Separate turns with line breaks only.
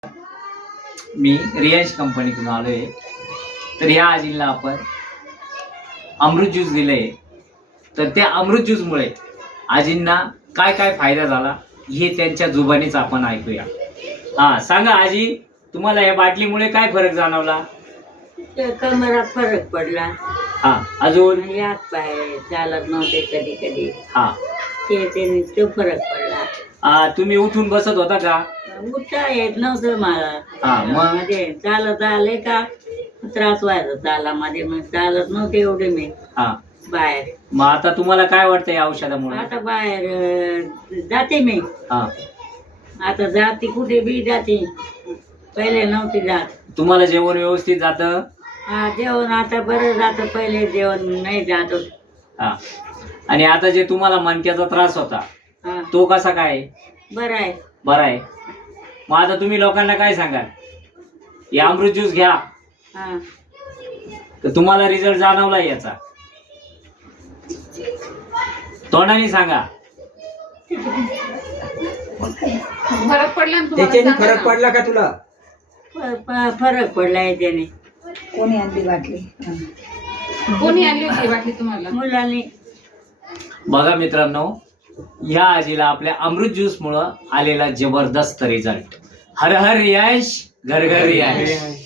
मी रियांश कंपनीतून आलोय. तर या आजीला आपण अमृत ज्यूस दिलंय. तर त्या अमृत ज्यूस मुळे आजींना काय काय फायदा झाला हे त्यांच्या जुबानीच आपण ऐकूया. हा सांगा आजी, तुम्हाला या बाटलीमुळे काय फरक जाणवला?
कमरात फरक पडला.
हा अजून
यात पाय चालत नव्हते कधी कधी.
हा
तो फरक पडला.
तुम्ही उठून बसत होता का?
उठता येत नव्हतं मला.
हा, मग?
मध्ये चालत आले का त्रास व्हायचा चालामध्ये, मग चालत नव्हते एवढे मी
हा
बाहेर.
मग आता तुम्हाला काय वाटतं या औषधामुळे?
आता बाहेर जाते मी.
हा
आता जाते कुठे बी जाते, पहिले नव्हती जात.
तुम्हाला जेवण व्यवस्थित जातं?
हा जेवण आता बरं जातं, पहिले जेवण नाही जात.
हा आणि आता जे तुम्हाला मणक्याचा त्रास होता
हा
तो कसा काय?
बरं आहे.
बरा आहे. मग आता तुम्ही लोकांना काय सांगाल? या अमृत ज्यूस घ्या.
हा
तर तुम्हाला रिझल्ट जाणवला याचा? तोंडाने सांगा.
फरक पडला ना तुम्हाला?
त्याच्याने
सांगा
फरक
ना.
पडला का तुला?
फरक पडला याच्याने.
कोणी आणली बाटली?
कोणी आणली होती बाटली तुम्हाला?
मुलांनी.
बघा मित्रांनो, या आजीला आपल्या अमृत ज्यूस मुळे आलेला जबरदस्त रिझल्ट. हर हर रियांश, घर घर रियांश.